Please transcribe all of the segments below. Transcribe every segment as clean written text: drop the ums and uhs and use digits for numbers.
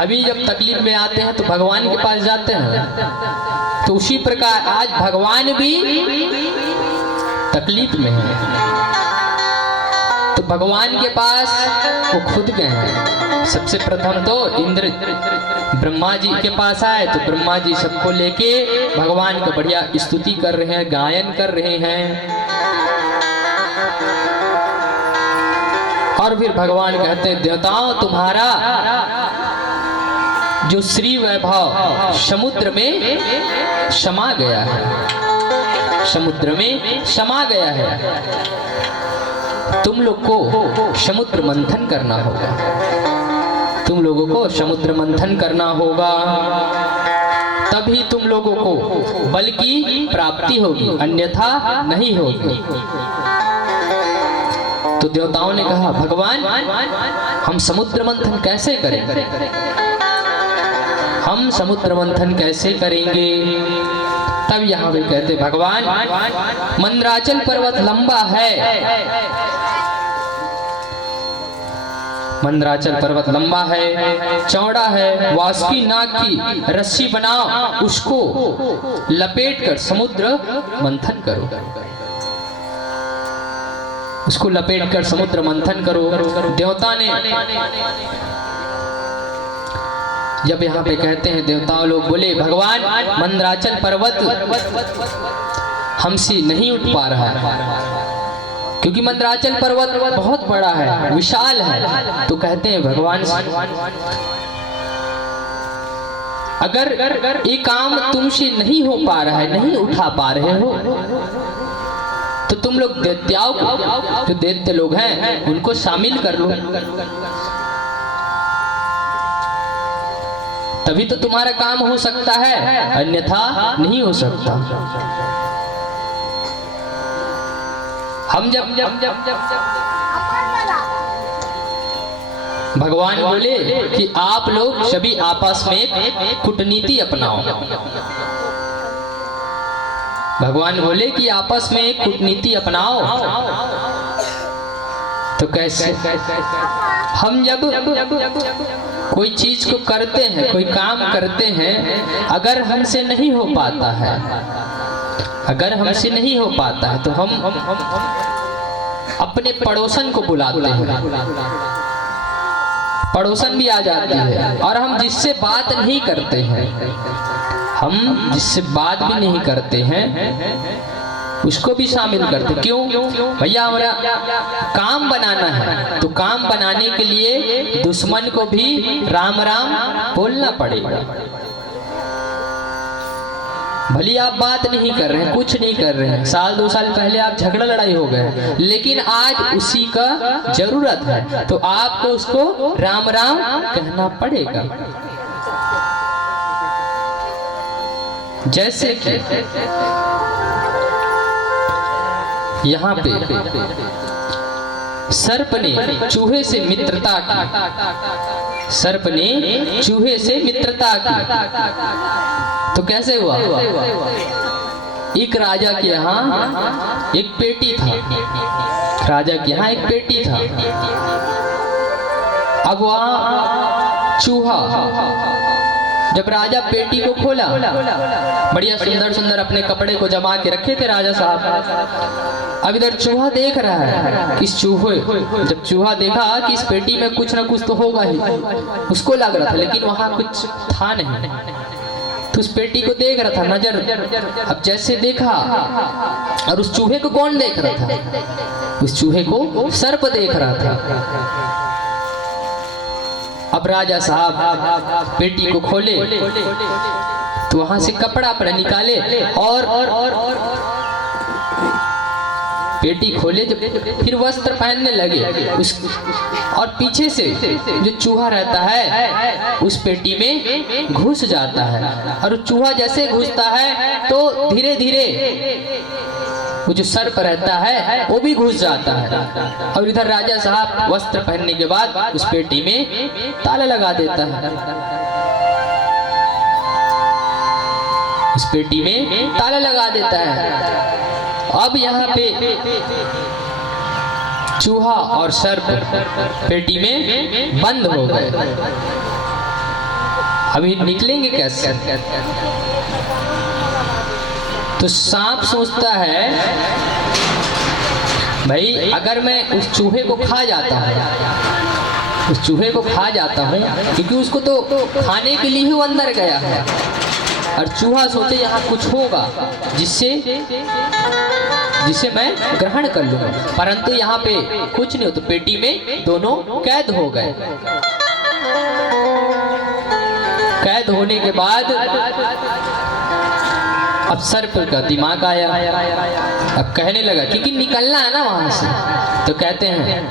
अभी जब तकलीफ में आते हैं तो भगवान के पास जाते हैं, तो उसी प्रकार आज भगवान भी तकलीफ में है तो भगवान के पास वो खुद गए हैं। सबसे प्रथम तो इंद्र ब्रह्मा जी के पास आए तो ब्रह्मा जी सबको लेके भगवान का बढ़िया स्तुति कर रहे हैं, गायन कर रहे हैं। और फिर भगवान कहते हैं देवताओं तुम्हारा जो श्री वैभव समुद्र में समा गया है, समुद्र में समा गया है। तुम लोग को समुद्र मंथन करना होगा, तुम लोगों को समुद्र मंथन करना होगा, तभी तुम लोगों को बल की प्राप्ति होगी, अन्यथा नहीं होगी। तो देवताओं ने कहा भगवान हम समुद्र मंथन कैसे करें, हम समुद्र मंथन कैसे करेंगे। तब यहाँ पे कहते भगवान मंदराचल पर्वत लंबा है, मंदराचल पर्वत लंबा है, चौड़ा है, वासुकी नाग की रस्सी बनाओ, उसको लपेटकर समुद्र मंथन करो, उसको लपेटकर समुद्र मंथन करो। देवता ने जब यहाँ पे कहते हैं देवताओं लोग बोले भगवान मंदराचल पर्वत हमसे नहीं उठ पा रहा है, क्योंकि मंदराचल पर्वत बहुत बड़ा है, विशाल है। तो कहते हैं भगवान अगर ये काम तुमसे नहीं हो पा रहा है, नहीं उठा पा रहे हो, तो तुम लोग दैत्याओं को, जो दैत्य लोग हैं उनको शामिल कर लो, तभी तो तुम्हारा काम हो सकता है, अन्यथा नहीं हो सकता। हम जब भगवान बोले कि आप लोग सभी आपस में कूटनीति अपनाओ, भगवान बोले कि आपस में कूटनीति अपनाओ, तो कैसे हम जब कोई चीज को करते हैं, कोई काम करते हैं, अगर हमसे नहीं हो पाता है, अगर हमसे नहीं हो पाता है तो हम अपने पड़ोसन को बुलाते हैं, पड़ोसन भी आ जाती है, और हम जिससे बात नहीं करते हैं, हम जिससे बात भी नहीं करते हैं उसको भी शामिल करते। क्यों भैया, हमारा काम बनाना है, तो काम बनाने के लिए दुश्मन को भी राम राम बोलना पड़ेगा। भले आप बात नहीं कर रहे हैं, कुछ नहीं कर रहे हैं, साल 2 साल पहले आप झगड़ा लड़ाई हो गए, लेकिन आज उसी का जरूरत है, तो आपको उसको राम राम कहना पड़ेगा। जैसे कि यहाँ पे सर्प ने चूहे से मित्रता की, सर्प ने चूहे से मित्रता की, तो कैसे हुआ? एक राजा के यहाँ एक पेटी था, राजा के यहाँ एक पेटी था। अब वहाँ चूहा, जब राजा पेटी को खोला, बढ़िया सुंदर सुंदर अपने कपड़े को जमा के रखे थे राजा साहब, अब इधर चूहा देख रहा है। इस चूहे, जब चूहा देखा कि इस पेटी में कुछ ना कुछ तो होगा ही, उसको लग रहा था, लेकिन वहां कुछ था नहीं, तो उस पेटी को देख रहा था नजर। अब जैसे देखा, और उस चूहे को कौन देख रहा था? उस चूहे को सर्प देख रहा था। अब राजा साहब पेटी को खोले तो वहां से कपड़ा अपना निकाले और पेटी खोले, जब फिर वस्त्र पहनने लगे उस, और पीछे से जो चूहा रहता है उस पेटी में घुस जाता है, और चूहा जैसे घुसता है तो धीरे धीरे वो जो सर्प रहता है वो भी घुस जाता है। और इधर राजा साहब वस्त्र पहनने के बाद उस पेटी में ताला लगा देता है, उस पेटी में ताला लगा देता है। अब यहाँ पे चूहा और सर्प पेटी में बंद हो गए। अभी निकलेंगे कैसे? तो सांप सोचता है भाई अगर मैं उस चूहे को खा जाता हूँ, उस चूहे को खा जाता हूँ, क्योंकि उसको तो खाने के लिए ही वो अंदर गया है, और चूहा सोचे यहाँ कुछ होगा जिसे मैं ग्रहण कर लूँगा, परंतु यहाँ पे कुछ नहीं हो, तो पेटी में दोनों कैद हो गए। कैद होने के बाद अब सर्प का दिमाग आया, अब कहने लगा, क्योंकि निकलना है ना वहां से, तो कहते हैं,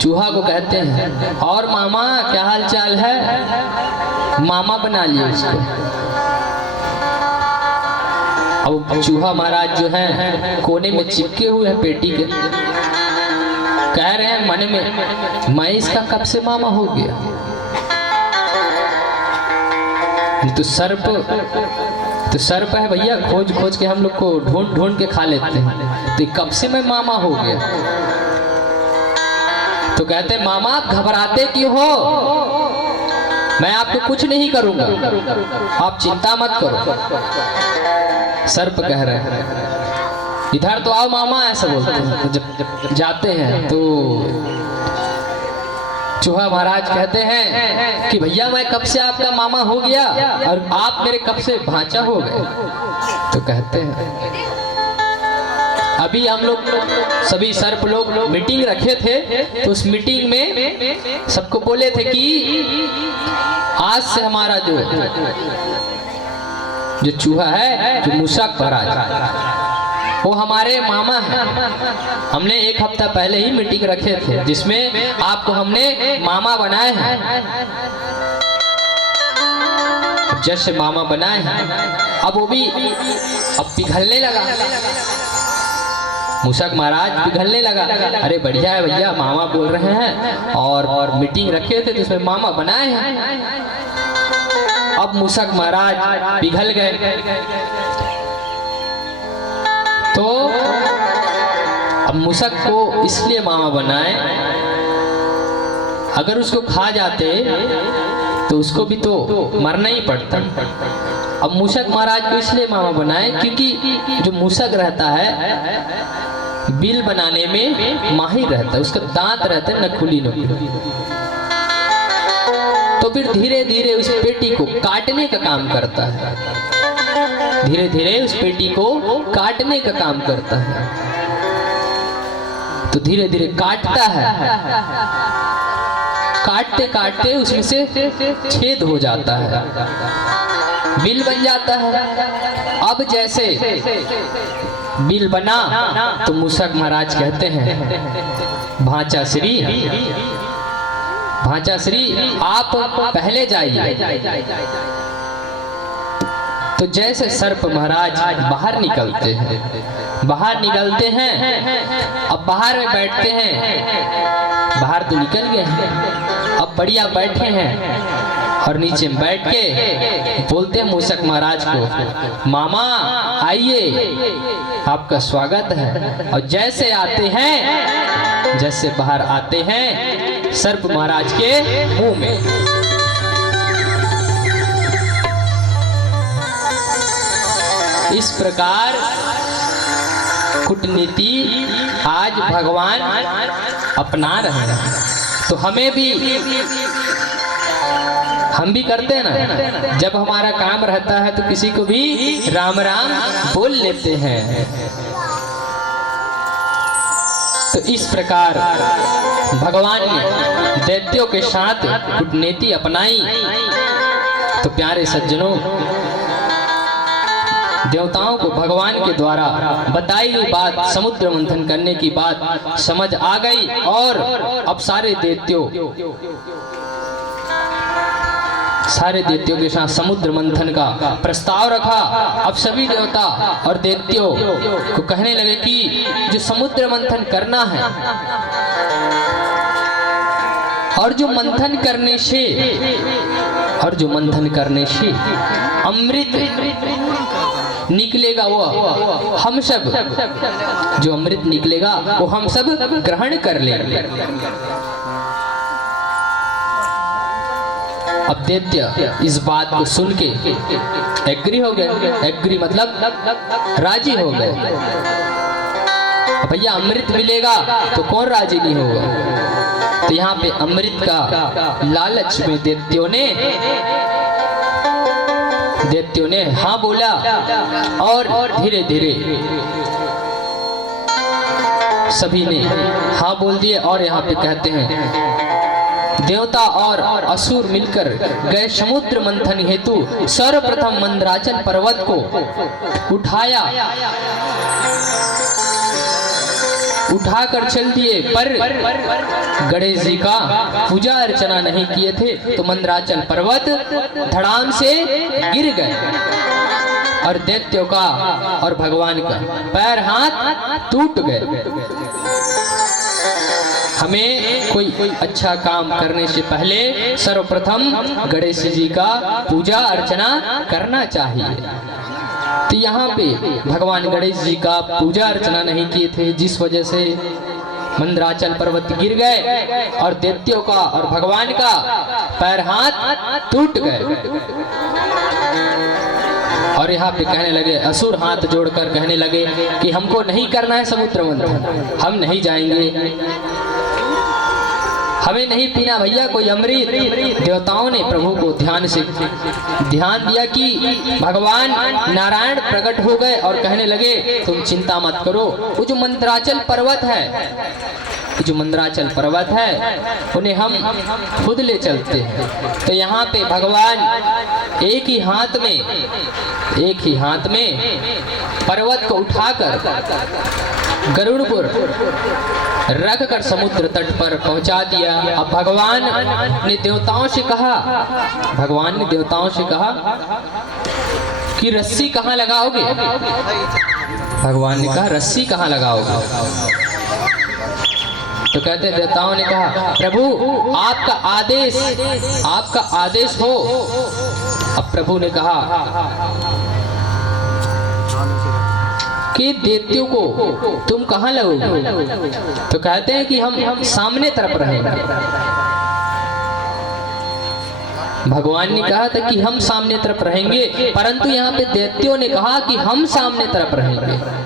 चूहा को कहते हैं, और मामा क्या हाल चाल है? मामा बना लिए उसको। अब चूहा महाराज जो है कोने में चिपके हुए हैं पेटी के, कह रहे हैं मन में, मैं इसका कब से मामा हो गया? तो सर्प है भैया, खोज खोज के हम लोग को ढूंढ ढूंढ के खा लेते हैं, तो कब से मैं मामा हो गया? तो कहते हैं, मामा आप घबराते क्यों हो? मैं आपको कुछ नहीं करूंगा, आप चिंता मत करो। सर्प कह रहे हैं, इधर तो आओ मामा, ऐसा बोलते हैं। तो जब जाते हैं तो चूहा महाराज कहते हैं कि भैया मैं कब से आपका मामा हो गया और आप मेरे कब से भांचा हो गए? तो कहते हैं, अभी हम लोग सभी सर्प लोग मीटिंग रखे थे, तो उस मीटिंग में सबको बोले थे कि आज से हमारा जो चूहा है, जो मूषक महाराज, वो हमारे मामा हैं। हमने एक हफ्ता पहले ही मीटिंग रखे थे, जिसमें आपको हमने मामा बनाए हैं। जैसे मामा बनाए हैं, अब वो भी अब पिघलने लगा, मूषक महाराज पिघलने लगा। अरे बढ़िया है भैया, मामा बोल रहे हैं और मीटिंग रखे थे जिसमें मामा बनाए हैं। अब मूषक महाराज पिघल गए, तो अब मूषक को इसलिए मामा बनाए, अगर उसको खा जाते तो उसको भी तो मरना ही पड़ता। अब मूषक महाराज को इसलिए मामा बनाए क्योंकि जो मूषक रहता है बिल बनाने में माहिर रहता है, उसका दांत रहता है नखुली नखुली। तो फिर धीरे धीरे उस पेटी को काटने का काम करता है, धीरे धीरे उस पेटी को काटने का काम करता है। तो धीरे धीरे काटता है, काटते काटते उसमें से छेद हो जाता है, बिल बन जाता है। अब जैसे बिल बना तो मूषक महाराज कहते हैं, भांचा श्री, भांचा श्री आप पहले जाइए। तो जैसे सर्प महाराज बाहर निकलते हैं, बाहर निकलते हैं, अब बाहर में बैठते हैं, बाहर तो निकल गए हैं, अब बढ़िया बैठे हैं और नीचे में बैठ के बोलते हैं मूषक महाराज को, मामा आइए, आपका स्वागत है। और जैसे आते हैं, जैसे बाहर आते हैं, सर्प महाराज के मुंह में इस प्रकार कूटनीति आज भगवान अपना रहे हैं। तो हमें भी, हम भी करते हैं ना, जब हमारा काम रहता है तो किसी को भी राम राम बोल लेते हैं। तो इस प्रकार भगवान ने दैत्यों के साथ कूटनीति अपनाई। तो प्यारे सज्जनों, देवताओं को भगवान के द्वारा बताई गई बात, समुद्र मंथन करने की बात समझ आ गई, और अब सारे दैत्यों के साथ समुद्र मंथन का प्रस्ताव रखा। अब सभी देवता और दैत्यों को कहने लगे कि जो समुद्र मंथन करना है, और जो मंथन करने से अमृत निकलेगा, वो हम सब, जो अमृत निकलेगा वो हम सब ग्रहण कर लेंगे। अब दैत्य इस बात को सुन के एग्री हो गए। एग्री मतलब राजी हो गए। भैया अमृत मिलेगा तो कौन राजी नहीं होगा। तो यहाँ पे अमृत का लालच में दैत्यों ने हाँ बोला और धीरे धीरे सभी ने हाँ बोल दिए। और यहाँ पे कहते हैं देवता और असुर मिलकर गए समुद्र मंथन हेतु। सर्वप्रथम मंदराचल पर्वत को उठाकर चल दिए, पर गणेश जी का पूजा अर्चना नहीं किए थे तो मंदराचल पर्वत धड़ाम से गिर गए और दैत्यों का और भगवान का पैर हाथ टूट गए। हमें कोई अच्छा काम करने से पहले सर्वप्रथम गणेश जी का पूजा अर्चना करना चाहिए। तो यहाँ पे भगवान गणेश जी का पूजा अर्चना नहीं किए थे, जिस वजह से मंदराचल पर्वत गिर गए और दैत्यों का और भगवान का पैर हाथ टूट गए। और यहाँ पे कहने लगे, असुर हाथ जोड़कर कहने लगे कि हमको नहीं करना है समुद्र मंथन, हम नहीं जाएंगे, हमें नहीं पीना भैया कोई अमृत। देवताओं ने प्रभु को ध्यान दिया कि भगवान नारायण प्रकट हो गए और कहने लगे तुम चिंता मत करो। वो जो मंदराचल पर्वत है उन्हें हम खुद ले चलते हैं। तो यहाँ पे भगवान एक ही हाथ में पर्वत को उठाकर गरुड़पुर रख कर समुद्र तट पर पहुंचा दिया। अब भगवान ने देवताओं से कहा कि रस्सी कहाँ लगाओगे। भगवान ने कहा रस्सी कहाँ लगाओगे। तो कहते देवताओं ने कहा प्रभु आपका आदेश हो। अब प्रभु ने कहा कि दैत्यों को तुम कहाँ लगोगे। तो कहते हैं कि हम सामने तरफ रहेंगे। भगवान ने कहा था कि हम सामने तरफ रहेंगे, परंतु यहाँ पे दैत्यों ने कहा कि हम सामने तरफ रहेंगे।